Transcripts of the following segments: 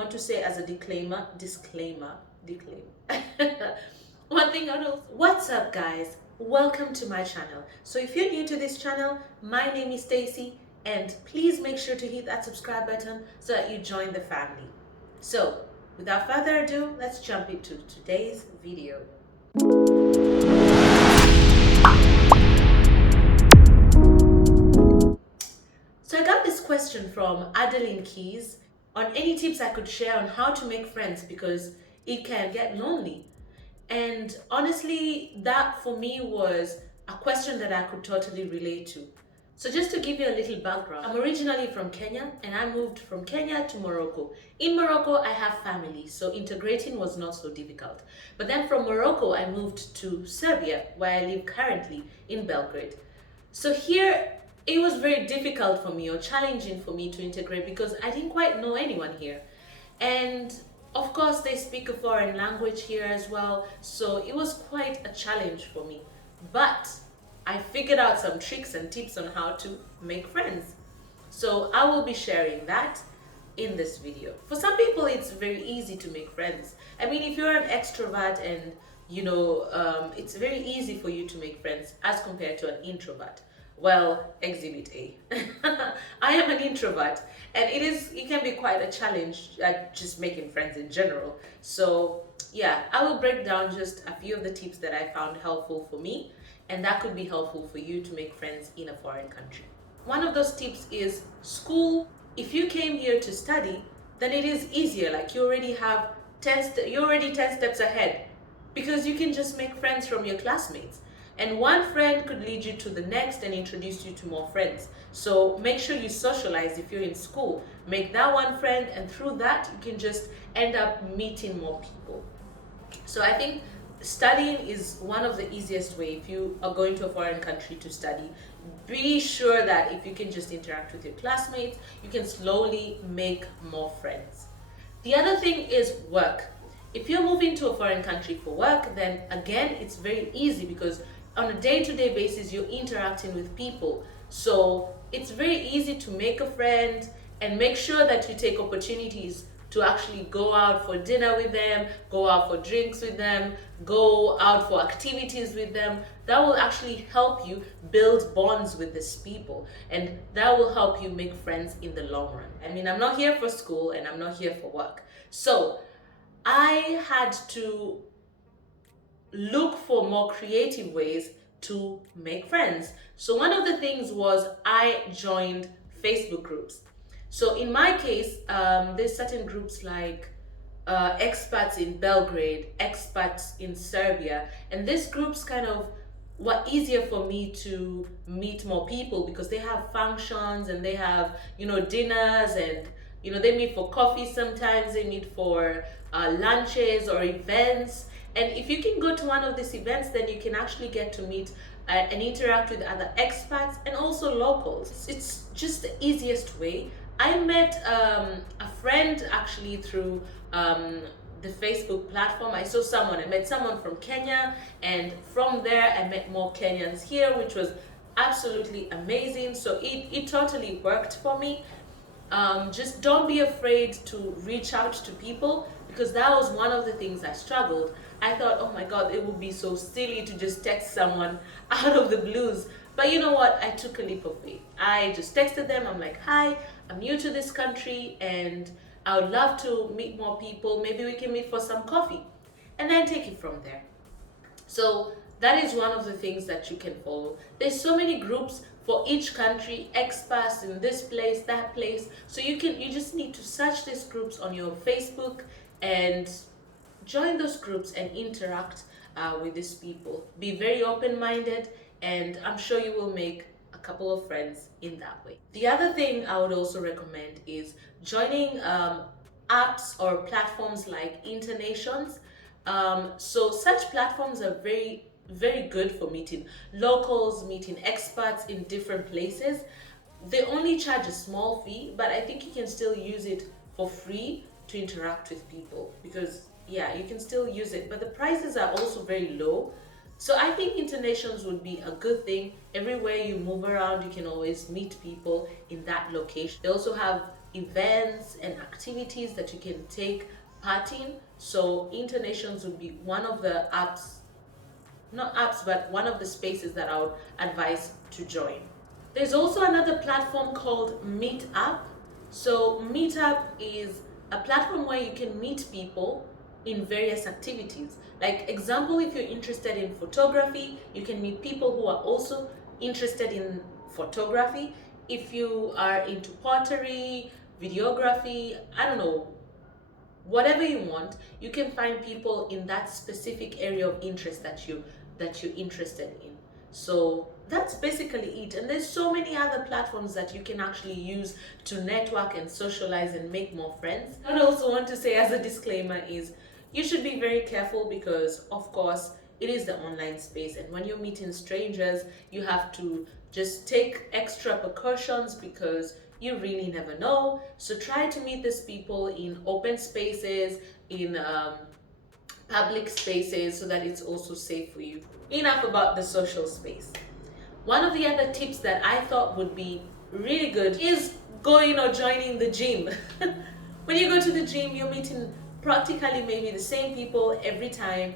want to say as a disclaimer. One thing I know. What's up, guys? Welcome to my channel. So if you're new to this channel, my name is Stacy, and please make sure to hit that subscribe button so that you join the family. So without further ado, let's jump into today's video. So I got this question from Adeline Keys on any tips I could share on how to make friends because it can get lonely. And honestly, that for me was a question that I could totally relate to. So just to give you a little background, I'm originally from Kenya and I moved from Kenya to Morocco. In Morocco, I have family, so integrating was not so difficult. But then from Morocco, I moved to Serbia, where I live currently in Belgrade. So here, it was very difficult for me or challenging for me to integrate because I didn't quite know anyone here. And of course, they speak a foreign language here as well, so it was quite a challenge for me. But I figured out some tricks and tips on how to make friends. So I will be sharing that in this video. For some people, it's very easy to make friends. I mean, if you're an extrovert and it's very easy for you to make friends as compared to an introvert. Well, exhibit A. I am an introvert, and it can be quite a challenge at just making friends in general. So yeah, I will break down just a few of the tips that I found helpful for me, and that could be helpful for you to make friends in a foreign country. One of those tips is school. If you came here to study, then it is easier. Like you're already 10 steps ahead because you can just make friends from your classmates. And one friend could lead you to the next and introduce you to more friends. So make sure you socialize if you're in school. Make that one friend, and through that, you can just end up meeting more people. So I think studying is one of the easiest way if you are going to a foreign country to study. Be sure that if you can just interact with your classmates, you can slowly make more friends. The other thing is work. If you're moving to a foreign country for work, then again, it's very easy because on a day-to-day basis, you're interacting with people. So it's very easy to make a friend and make sure that you take opportunities to actually go out for dinner with them, go out for drinks with them, go out for activities with them. That will actually help you build bonds with these people, and that will help you make friends in the long run. I mean, I'm not here for school and I'm not here for work. So I had to look for more creative ways to make friends. So one of the things was I joined Facebook groups. So in my case, there's certain groups like expats in Belgrade, expats in Serbia, and these groups kind of were easier for me to meet more people because they have functions and they have dinners, and they meet for coffee, sometimes they meet for lunches or events. And if you can go to one of these events, then you can actually get to meet and interact with other expats and also locals. It's just the easiest way. I met a friend actually through the Facebook platform. I met someone from Kenya, and from there I met more Kenyans here, which was absolutely amazing. So it totally worked for me. Just don't be afraid to reach out to people, because that was one of the things I struggled. I thought, oh my God, it would be so silly to just text someone out of the blues. But you know what? I took a leap of faith. I just texted them. I'm like, hi, I'm new to this country and I would love to meet more people. Maybe we can meet for some coffee, and then take it from there. So that is one of the things that you can follow. There's so many groups for each country, expats in this place, that place. So you just need to search these groups on your Facebook and join those groups and interact with these people. Be very open-minded, and I'm sure you will make a couple of friends in that way. The other thing I would also recommend is joining apps or platforms like Internations. So such platforms are very, very good for meeting locals, meeting expats in different places. They only charge a small fee, but I think you can still use it for free to interact with people, because yeah, you can still use it, but the prices are also very low. So I think Internations would be a good thing. Everywhere you move around, you can always meet people in that location. They also have events and activities that you can take part in. So internations would be one of the apps, not apps, but one of the spaces that I would advise to join. There's also another platform called Meetup. So Meetup is a platform where you can meet people in various activities. Like example, if you're interested in photography, you can meet people who are also interested in photography. If you are into pottery, videography, I don't know, whatever you want, you can find people in that specific area of interest that you're interested in. So that's basically it. And there's so many other platforms that you can actually use to network and socialize and make more friends. What I also want to say as a disclaimer is you should be very careful because of course it is the online space, and when you're meeting strangers you have to just take extra precautions because you really never know. So try to meet these people in open spaces, in public spaces, so that it's also safe for you. Enough about the social space. One of the other tips that I thought would be really good is going or joining the gym. When you go to the gym, you're meeting practically maybe the same people every time.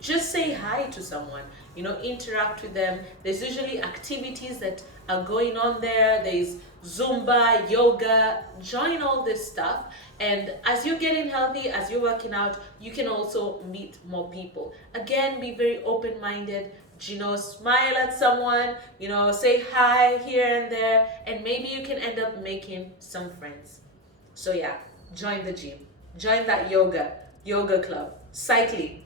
Just say hi to someone, interact with them. There's usually activities that are going on there. There's Zumba, yoga, join all this stuff. And as you're getting healthy, as you're working out, you can also meet more people. Again, be very open minded, smile at someone, say hi here and there, and maybe you can end up making some friends. So yeah, join the gym, join that yoga club, cycling,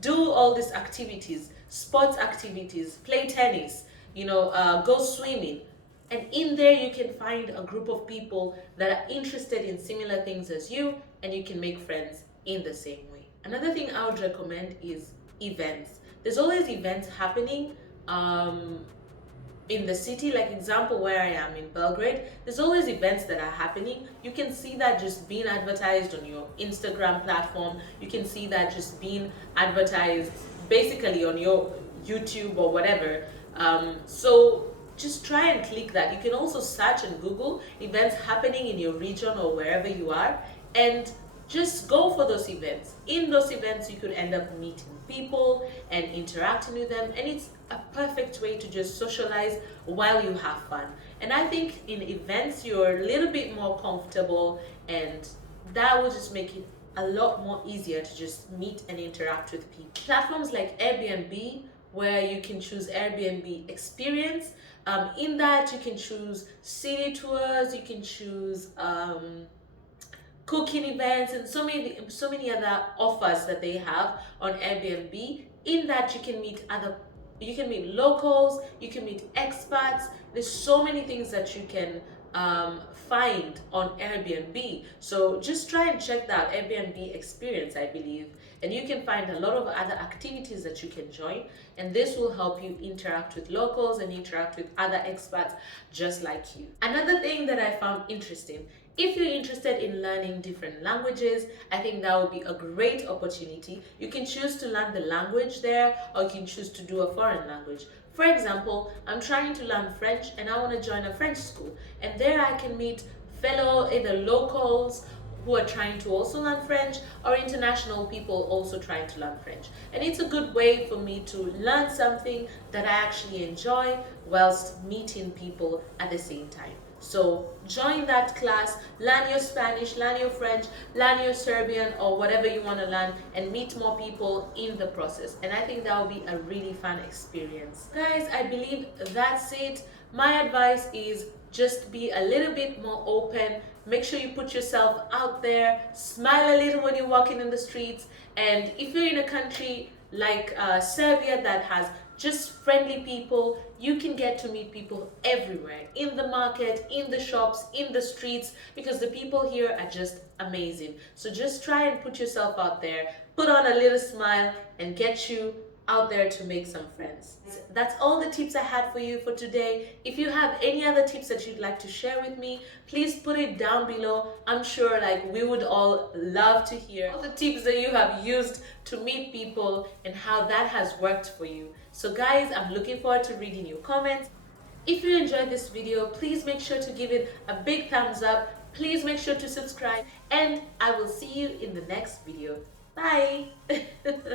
do all these activities, sports activities, play tennis, go swimming. And in there, you can find a group of people that are interested in similar things as you, and you can make friends in the same way. Another thing I would recommend is events. There's always events happening in the city. Like example, where I am in Belgrade, there's always events that are happening. You can see that just being advertised on your Instagram platform. You can see that just being advertised basically on your YouTube or whatever. So just try and click that. You can also search and Google events happening in your region or wherever you are, and just go for those events. In those events, you could end up meeting people and interacting with them, and it's a perfect way to just socialize while you have fun. And I think in events, you're a little bit more comfortable, and that will just make it a lot more easier to just meet and interact with people. Platforms like Airbnb, where you can choose Airbnb experience. In that, you can choose city tours, you can choose cooking events, and so many other offers that they have on Airbnb. In that, you can meet locals, you can meet expats. There's so many things that you can find on Airbnb. So just try and check that Airbnb experience, I believe, and you can find a lot of other activities that you can join, and this will help you interact with locals and interact with other expats just like you. Another thing that I found interesting, if you're interested in learning different languages, I think that would be a great opportunity. You can choose to learn the language there, or you can choose to do a foreign language. For example, I'm trying to learn French and I want to join a French school, and there I can meet fellow either locals who are trying to also learn French, or international people also trying to learn French. And it's a good way for me to learn something that I actually enjoy whilst meeting people at the same time. So join that class, learn your Spanish, learn your French, learn your Serbian, or whatever you want to learn, and meet more people in the process. And I think that will be a really fun experience. Guys, I believe that's it. My advice is just be a little bit more open. Make sure you put yourself out there, smile a little when you're walking in the streets. And if you're in a country like Serbia that has just friendly people, you can get to meet people everywhere, in the market, in the shops, in the streets, because the people here are just amazing. So just try and put yourself out there, put on a little smile, and get you out there to make some friends. That's all the tips I had for you for today. If you have any other tips that you'd like to share with me, please put it down below. I'm sure we would all love to hear all the tips that you have used to meet people and how that has worked for you. So guys, I'm looking forward to reading your comments. If you enjoyed this video, please make sure to give it a big thumbs up. Please make sure to subscribe, and I will see you in the next video. Bye!